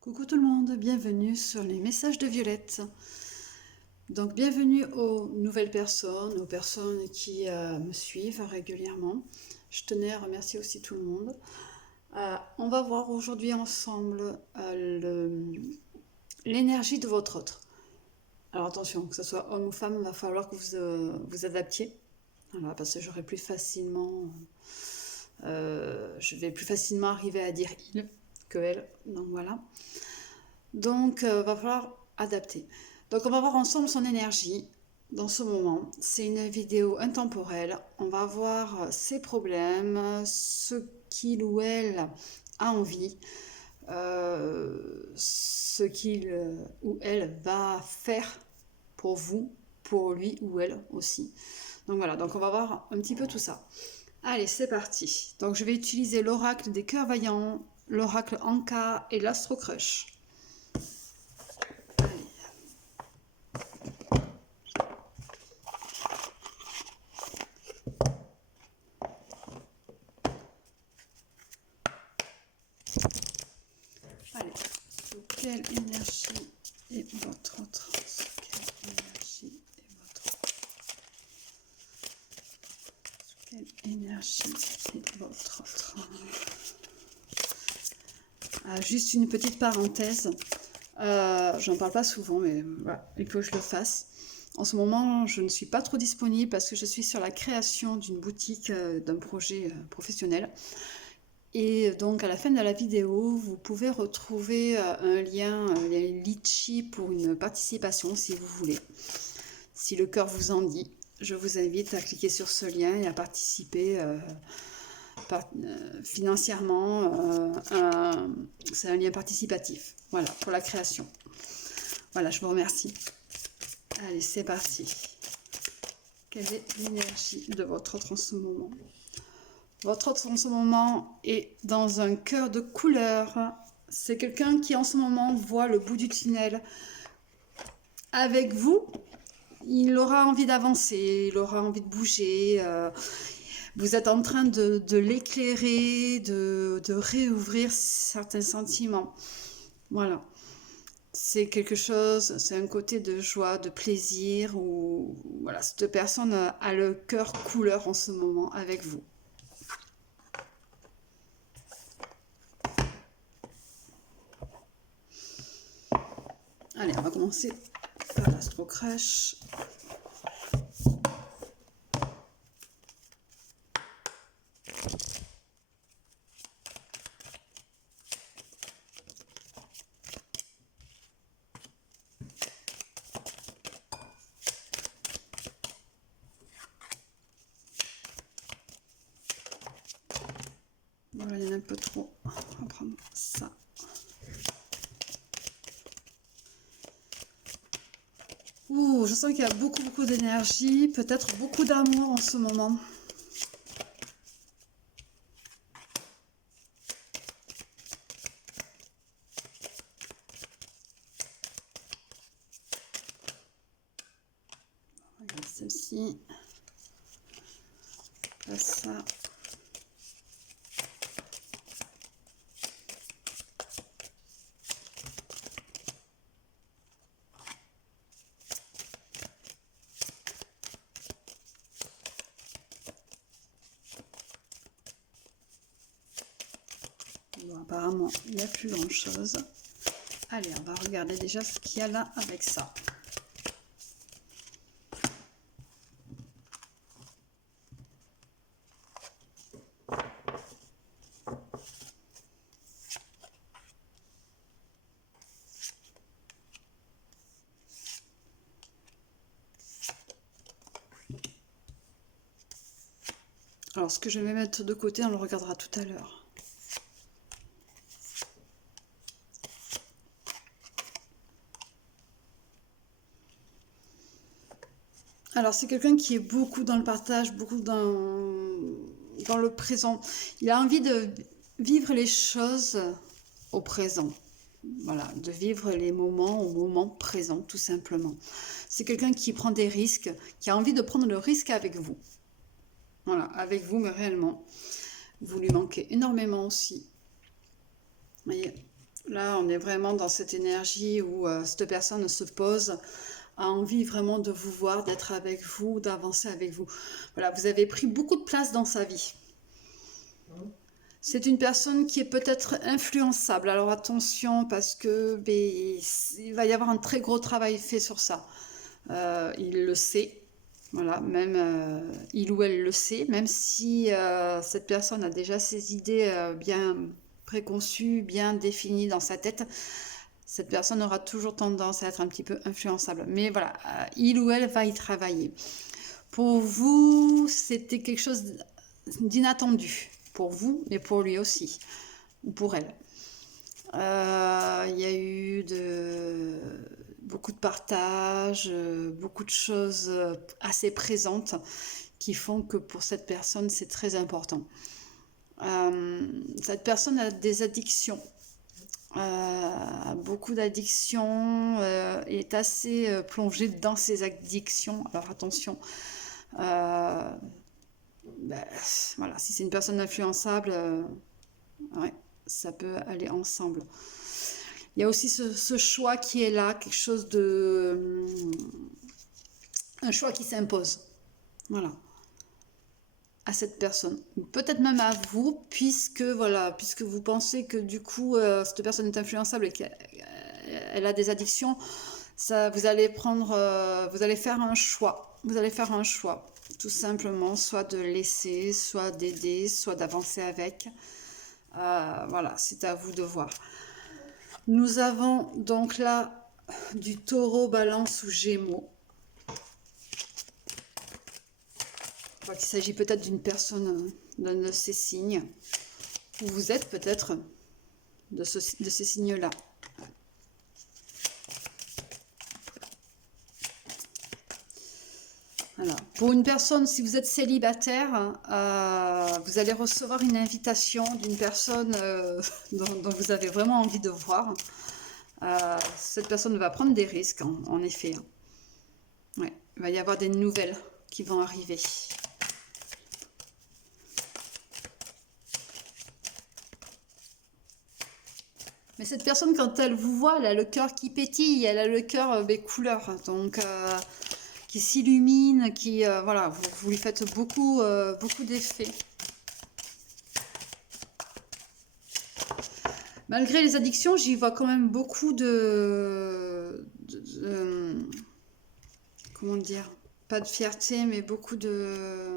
Coucou tout le monde, bienvenue sur les messages de Violette. Donc bienvenue aux nouvelles personnes, aux personnes qui me suivent régulièrement. Je tenais à remercier aussi tout le monde. On va voir aujourd'hui ensemble l'énergie de votre autre. Alors attention, que ce soit homme ou femme, il va falloir que vous adaptiez. Voilà, parce que je vais plus facilement arriver à dire il que elle. Donc voilà. Donc, va falloir adapter. Donc, on va voir ensemble son énergie dans ce moment. C'est une vidéo intemporelle. On va voir ses problèmes, ce qu'il ou elle a envie, ce qu'il ou elle va faire pour vous, pour lui ou elle aussi. Donc voilà, donc on va voir un petit peu tout ça. Allez, c'est parti. Donc je vais utiliser l'oracle des cœurs vaillants, l'oracle Anka et l'Astro Crush. Allez, sous quelle énergie est votre autre? Sous quelle énergie est votre autre? Sous quelle énergie est votre autre? Juste une petite parenthèse. J'en parle pas souvent, mais voilà, il faut que je le fasse. En ce moment, je ne suis pas trop disponible parce que je suis sur la création d'une boutique, d'un projet professionnel. Et donc à la fin de la vidéo, vous pouvez retrouver un lien Litchi pour une participation si vous voulez. Si le cœur vous en dit, je vous invite à cliquer sur ce lien et à participer financièrement. C'est un lien participatif, voilà, pour la création. Voilà, je vous remercie. Allez, c'est parti. Quelle est l'énergie de votre autre en ce moment? Votre autre en ce moment est dans un cœur de couleur. C'est quelqu'un qui en ce moment voit le bout du tunnel avec vous. Il aura envie d'avancer, il aura envie de bouger. Vous êtes en train de l'éclairer, de réouvrir certains sentiments. Voilà. C'est quelque chose, c'est un côté de joie, de plaisir. Où, voilà, cette personne a le cœur couleur en ce moment avec vous. Allez, on va commencer par l'Astro Crush. Voilà, il y en a un peu trop. On va prendre ça. Ouh, je sens qu'il y a beaucoup d'énergie, peut-être beaucoup d'amour en ce moment. Regarde celle-ci. Là, ça. Bon, apparemment, il n'y a plus grand-chose. Allez, on va regarder déjà ce qu'il y a là avec ça. Alors, ce que je vais mettre de côté, on le regardera tout à l'heure. Alors, c'est quelqu'un qui est beaucoup dans le partage, beaucoup dans le présent. Il a envie de vivre les choses au présent. Voilà, de vivre les moments au moment présent, tout simplement. C'est quelqu'un qui prend des risques, qui a envie de prendre le risque avec vous. Voilà, avec vous, mais réellement. Vous lui manquez énormément aussi. Vous voyez, Là, on est vraiment dans cette énergie où cette personne se pose, a envie vraiment de vous voir, d'être avec vous, d'avancer avec vous. Voilà, vous avez pris beaucoup de place dans sa vie. C'est une personne qui est peut-être influençable. Alors attention, parce que il va y avoir un très gros travail fait sur ça. Il le sait. Voilà, même il ou elle le sait, même si cette personne a déjà ses idées bien préconçues, bien définies dans sa tête, cette personne aura toujours tendance à être un petit peu influençable. Mais voilà, il ou elle va y travailler. Pour vous, c'était quelque chose d'inattendu. Pour vous, mais pour lui aussi. Ou pour elle. Il y a eu beaucoup de partage, beaucoup de choses assez présentes qui font que pour cette personne, c'est très important. Cette personne a des addictions. Beaucoup d'addictions, est assez plongée dans ses addictions. Alors attention, voilà, si c'est une personne influençable, ouais, ça peut aller ensemble. Il y a aussi ce choix qui est là, quelque chose de... un choix qui s'impose. Voilà. À cette personne. Peut-être même à vous, puisque vous pensez que du coup, cette personne est influençable et qu'elle a des addictions, vous allez faire un choix. Vous allez faire un choix, tout simplement, soit de laisser, soit d'aider, soit d'avancer avec. Voilà, c'est à vous de voir. Nous avons donc là du taureau, balance ou gémeaux. Je crois qu'il s'agit peut-être d'une personne, d'un de ces signes. Ou vous êtes peut-être de ces signes-là. Alors, pour une personne, si vous êtes célibataire, vous allez recevoir une invitation d'une personne dont vous avez vraiment envie de voir. Cette personne va prendre des risques, en effet. Ouais, il va y avoir des nouvelles qui vont arriver. Mais cette personne, quand elle vous voit, elle a le cœur qui pétille, elle a le cœur couleur, donc qui s'illumine, qui voilà, vous lui faites beaucoup d'effets. Malgré les addictions, j'y vois quand même beaucoup comment dire, pas de fierté, mais beaucoup de...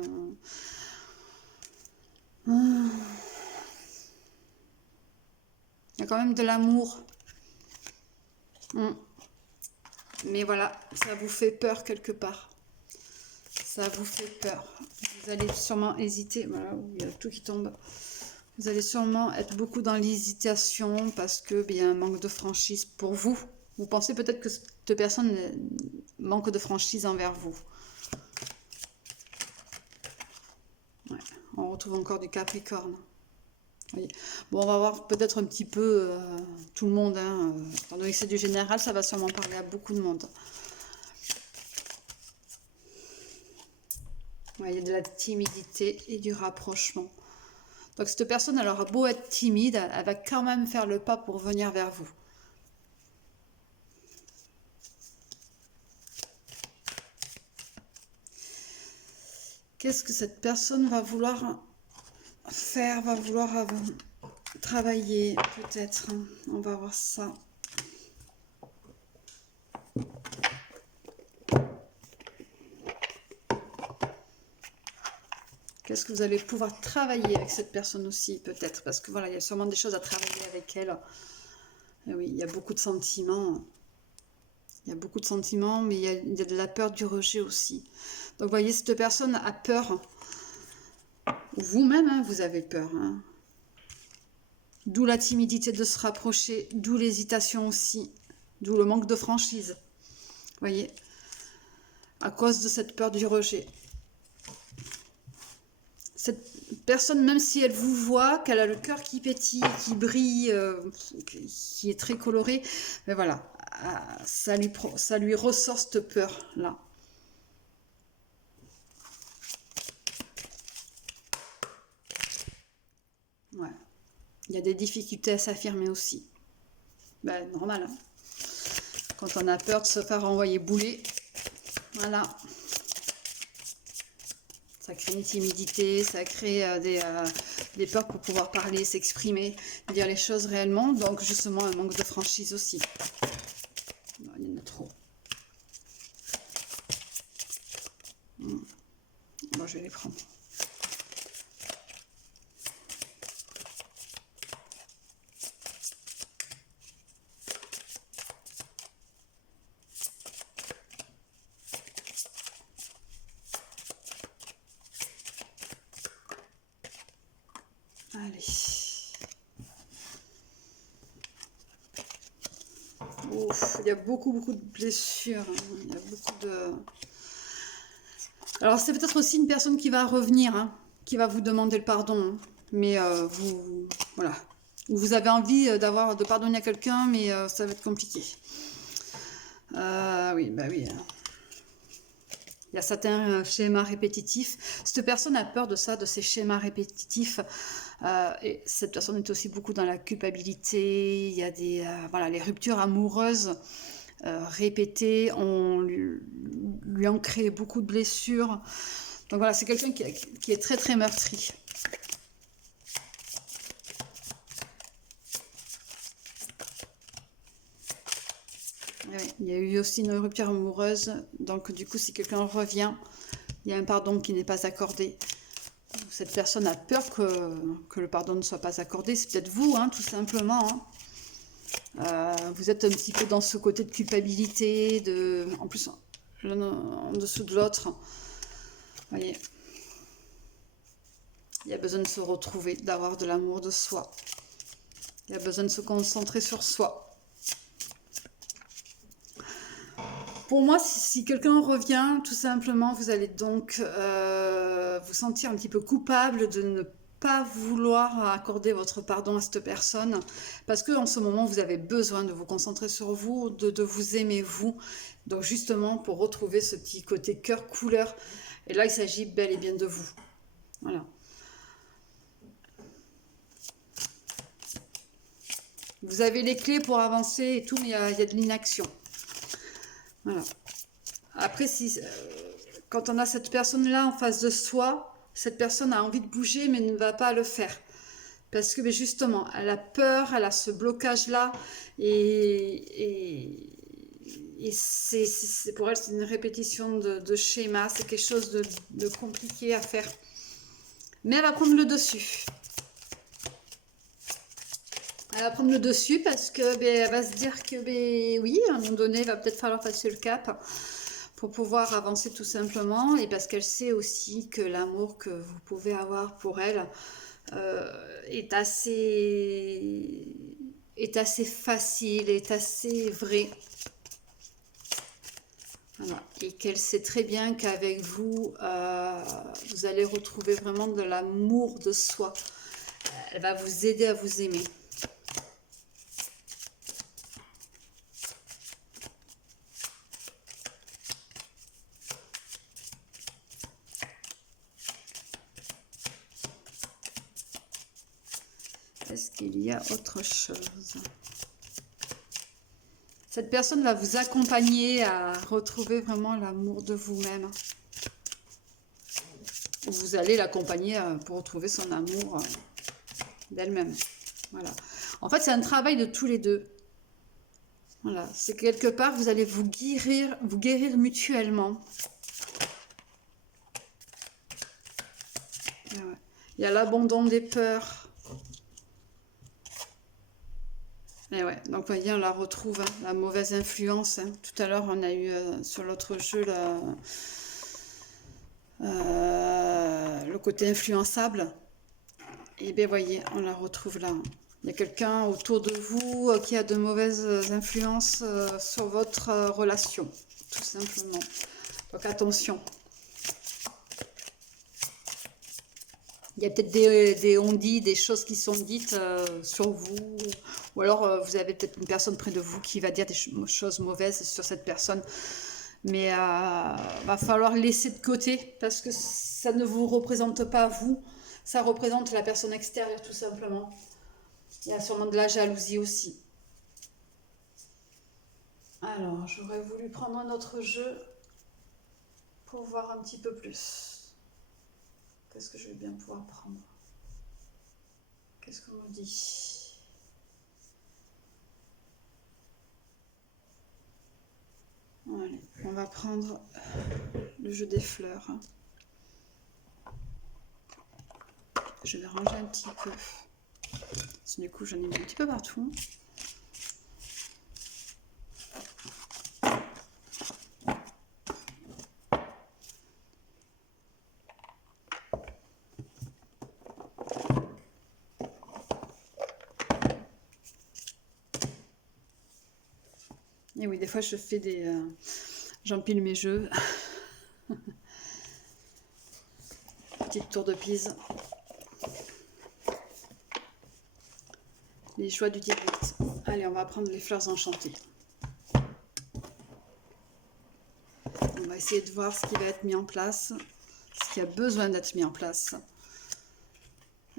Il y a quand même de l'amour. Mais voilà, ça vous fait peur quelque part. Ça vous fait peur. Vous allez sûrement hésiter. Voilà, il y a tout qui tombe. Vous allez sûrement être beaucoup dans l'hésitation parce que il y a un manque de franchise pour vous. Vous pensez peut-être que cette personne manque de franchise envers vous. Ouais, on retrouve encore du Capricorne. Oui. Bon, on va voir peut-être un petit peu tout le monde. Étant donné que c'est du général, ça va sûrement parler à beaucoup de monde. Ouais, il y a de la timidité et du rapprochement. Donc cette personne, elle aura beau être timide, elle va quand même faire le pas pour venir vers vous. Qu'est-ce que cette personne va vouloir faire, va vouloir travailler peut-être? On va voir ça. Qu'est-ce que vous allez pouvoir travailler avec cette personne aussi, peut-être? Parce que voilà, il y a sûrement des choses à travailler avec elle. Et oui, il y a beaucoup de sentiments. Il y a beaucoup de sentiments, mais il y a de la peur du rejet aussi. Donc, vous voyez, cette personne a peur. Vous-même, vous avez peur. D'où la timidité de se rapprocher, d'où l'hésitation aussi, d'où le manque de franchise. Vous voyez, à cause de cette peur du rejet. Cette personne, même si elle vous voit, qu'elle a le cœur qui pétille, qui brille, qui est très coloré, mais voilà, ça lui ressort cette peur-là. Ouais. Il y a des difficultés à s'affirmer aussi. Ben, normal, hein. Quand on a peur de se faire renvoyer bouler, voilà. Ça crée une timidité, ça crée des peurs pour pouvoir parler, s'exprimer, dire les choses réellement. Donc justement un manque de franchise aussi. Non, il y en a trop. Bon, je vais les prendre. Allez. Ouf, il y a beaucoup de blessures. Il y a beaucoup de... Alors, c'est peut-être aussi une personne qui va revenir, hein, qui va vous demander le pardon. Hein. Mais voilà. Vous avez envie de pardonner à quelqu'un, mais ça va être compliqué. Oui, bah oui. Hein. Il y a certains schémas répétitifs. Cette personne a peur de ça, de ces schémas répétitifs. Et cette personne est aussi beaucoup dans la culpabilité. Il y a des, voilà, les ruptures amoureuses répétées lui ont créé beaucoup de blessures. Donc voilà, c'est quelqu'un qui est très très meurtri. Oui, il y a eu aussi une rupture amoureuse. Donc du coup, si quelqu'un revient, il y a un pardon qui n'est pas accordé. Cette personne a peur que le pardon ne soit pas accordé. C'est peut-être vous, hein, tout simplement. Hein. Vous êtes un petit peu dans ce côté de culpabilité, en plus l'un en dessous de l'autre. Vous voyez, il y a besoin de se retrouver, d'avoir de l'amour de soi. Il y a besoin de se concentrer sur soi. Pour moi, si quelqu'un revient, tout simplement, vous allez donc vous sentir un petit peu coupable de ne pas vouloir accorder votre pardon à cette personne, parce que en ce moment, vous avez besoin de vous concentrer sur vous, de vous aimer vous, donc justement pour retrouver ce petit côté cœur couleur. Et là, il s'agit bel et bien de vous. Voilà. Vous avez les clés pour avancer et tout, mais il y a de l'inaction. Voilà. Après, quand on a cette personne-là en face de soi, cette personne a envie de bouger, mais ne va pas le faire. Parce que justement, elle a peur, elle a ce blocage-là, et pour elle, c'est une répétition de schéma, c'est quelque chose de compliqué à faire. Mais elle va prendre le dessus. Elle va prendre le dessus parce que elle va se dire que oui, à un moment donné, il va peut-être falloir passer le cap pour pouvoir avancer tout simplement, et parce qu'elle sait aussi que l'amour que vous pouvez avoir pour elle est assez facile, est assez vrai. Voilà. Et qu'elle sait très bien qu'avec vous, vous allez retrouver vraiment de l'amour de soi. Elle va vous aider à vous aimer. Est-ce qu'il y a autre chose? Cette personne va vous accompagner à retrouver vraiment l'amour de vous-même. Vous allez l'accompagner pour retrouver son amour d'elle-même. Voilà. En fait, c'est un travail de tous les deux. Voilà. C'est quelque part, vous allez vous guérir mutuellement. Et ouais. Il y a l'abandon des peurs. Et ouais, donc vous voyez, on la retrouve, hein, la mauvaise influence. Hein. Tout à l'heure, on a eu sur l'autre jeu le côté influençable. Et bien voyez, on la retrouve là. Il y a quelqu'un autour de vous qui a de mauvaises influences sur votre relation, tout simplement. Donc attention. Il y a peut-être des on-dit, des choses qui sont dites sur vous, ou alors vous avez peut-être une personne près de vous qui va dire des choses mauvaises sur cette personne. Mais va falloir laisser de côté parce que ça ne vous représente pas vous, ça représente la personne extérieure tout simplement. Il y a sûrement de la jalousie aussi. Alors, j'aurais voulu prendre un autre jeu pour voir un petit peu plus. Qu'est-ce que je vais bien pouvoir prendre? Qu'est-ce qu'on me dit? Allez, on va prendre le jeu des fleurs. Je vais ranger un petit peu. Parce que du coup, j'en ai mis un petit peu partout. Et oui, des fois, je fais des... j'empile mes jeux. Petite tour de Pise. Les joies du direct. Allez, on va prendre les fleurs enchantées. On va essayer de voir ce qui va être mis en place, ce qui a besoin d'être mis en place.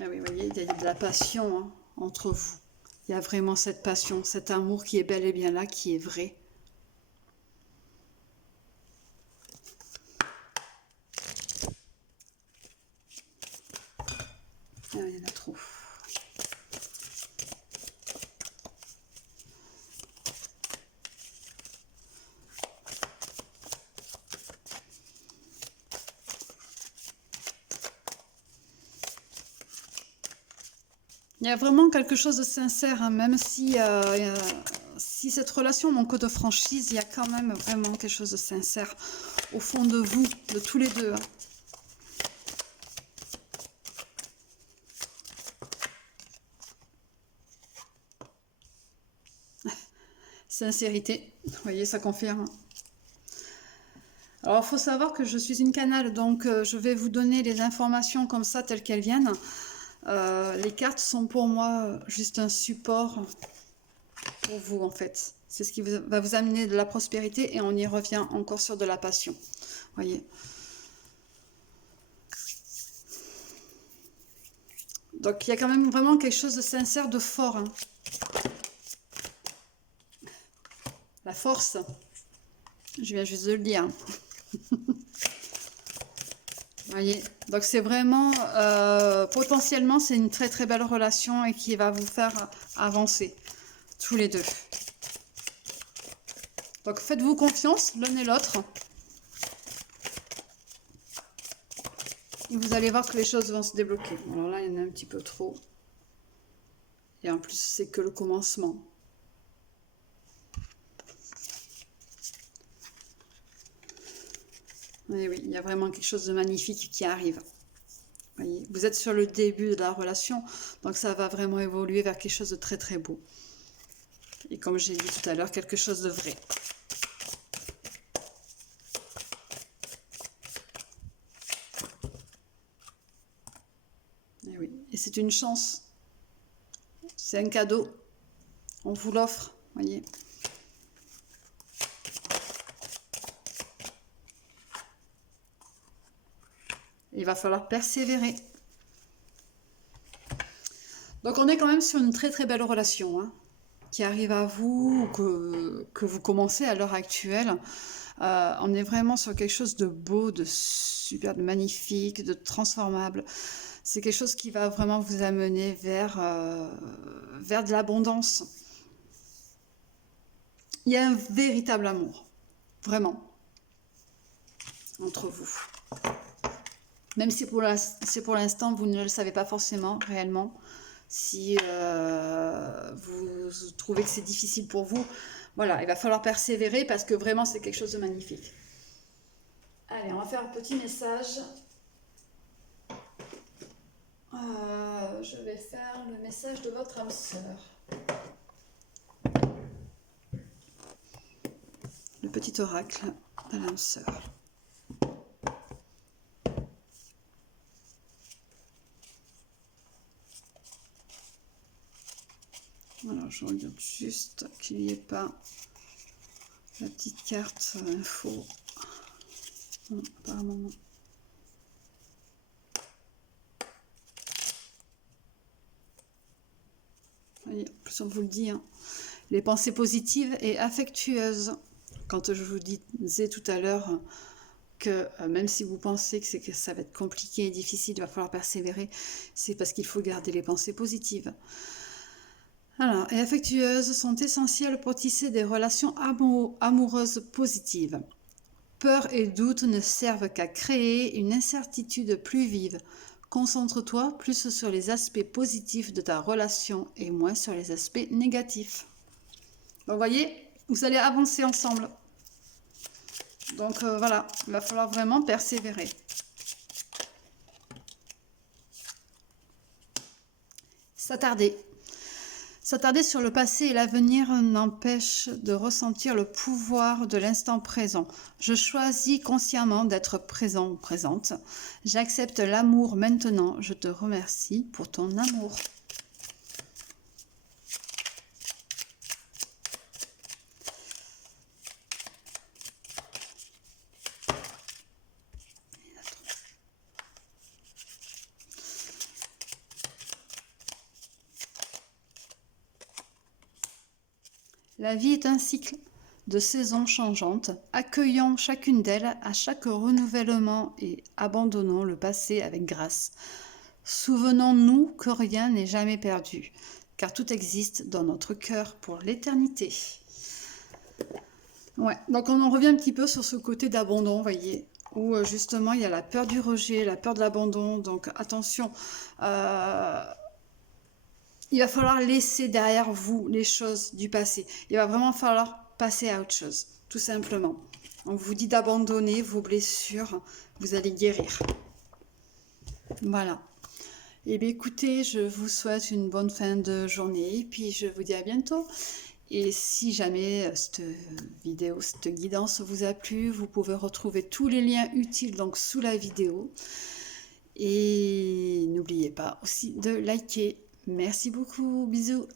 Ah oui, vous voyez, il y a de la passion hein, entre vous. Il y a vraiment cette passion, cet amour qui est bel et bien là, qui est vrai. Ah, il y en a trop. Il y a vraiment quelque chose de sincère, hein, même si, si cette relation manque de franchise, il y a quand même vraiment quelque chose de sincère au fond de vous, de tous les deux. Hein. Sincérité, vous voyez, ça confirme. Alors, il faut savoir que je suis une canale, donc je vais vous donner les informations comme ça, telles qu'elles viennent. Les cartes sont pour moi juste un support pour vous, en fait. C'est ce qui va vous amener de la prospérité et on y revient encore sur de la passion. Voyez. Donc, il y a quand même vraiment quelque chose de sincère, de fort. Hein. La force, je viens juste de le dire. Voyez, donc c'est vraiment, potentiellement, c'est une très très belle relation et qui va vous faire avancer, tous les deux. Donc faites-vous confiance, l'un et l'autre. Et vous allez voir que les choses vont se débloquer. Alors là, il y en a un petit peu trop. Et en plus, c'est que le commencement. Et oui, il y a vraiment quelque chose de magnifique qui arrive. Voyez, vous êtes sur le début de la relation, donc ça va vraiment évoluer vers quelque chose de très très beau. Et comme j'ai dit tout à l'heure, quelque chose de vrai. Et oui, et c'est une chance. C'est un cadeau. On vous l'offre, voyez. Il va falloir persévérer. Donc on est quand même sur une très très belle relation hein, qui arrive à vous, que vous commencez à l'heure actuelle. On est vraiment sur quelque chose de beau, de super, de magnifique, de transformable. C'est quelque chose qui va vraiment vous amener vers, vers de l'abondance. Il y a un véritable amour, vraiment, entre vous. Même si pour l'instant, vous ne le savez pas forcément, réellement. Si vous trouvez que c'est difficile pour vous, voilà, il va falloir persévérer parce que vraiment, c'est quelque chose de magnifique. Allez, on va faire un petit message. Je vais faire le message de votre âme sœur. Le petit oracle de l'âme sœur. Alors, je regarde juste qu'il n'y ait pas la petite carte info. Non, apparemment non. Voyez, en plus on vous le dit, hein. les pensées positives et affectueuses. Quand je vous disais tout à l'heure que même si vous pensez que ça va être compliqué et difficile, il va falloir persévérer, c'est parce qu'il faut garder les pensées positives. Alors, et affectueuses sont essentielles pour tisser des relations amoureuses positives. Peur et doute ne servent qu'à créer une incertitude plus vive. Concentre-toi plus sur les aspects positifs de ta relation et moins sur les aspects négatifs. Donc, vous voyez, vous allez avancer ensemble. Donc voilà, il va falloir vraiment persévérer. S'attarder. S'attarder sur le passé et l'avenir n'empêche de ressentir le pouvoir de l'instant présent. Je choisis consciemment d'être présent ou présente. J'accepte l'amour maintenant. Je te remercie pour ton amour. La vie est un cycle de saisons changeantes. Accueillons chacune d'elles à chaque renouvellement et abandonnons le passé avec grâce. Souvenons-nous que rien n'est jamais perdu, car tout existe dans notre cœur pour l'éternité. Ouais, donc on en revient un petit peu sur ce côté d'abandon, vous voyez, où justement il y a la peur du rejet, la peur de l'abandon, donc attention, il va falloir laisser derrière vous les choses du passé. Il va vraiment falloir passer à autre chose, tout simplement. On vous dit d'abandonner vos blessures, vous allez guérir. Voilà. Et bien écoutez, je vous souhaite une bonne fin de journée, et puis je vous dis à bientôt. Et si jamais cette vidéo, cette guidance vous a plu, vous pouvez retrouver tous les liens utiles donc sous la vidéo. Et n'oubliez pas aussi de liker. Merci beaucoup, bisous.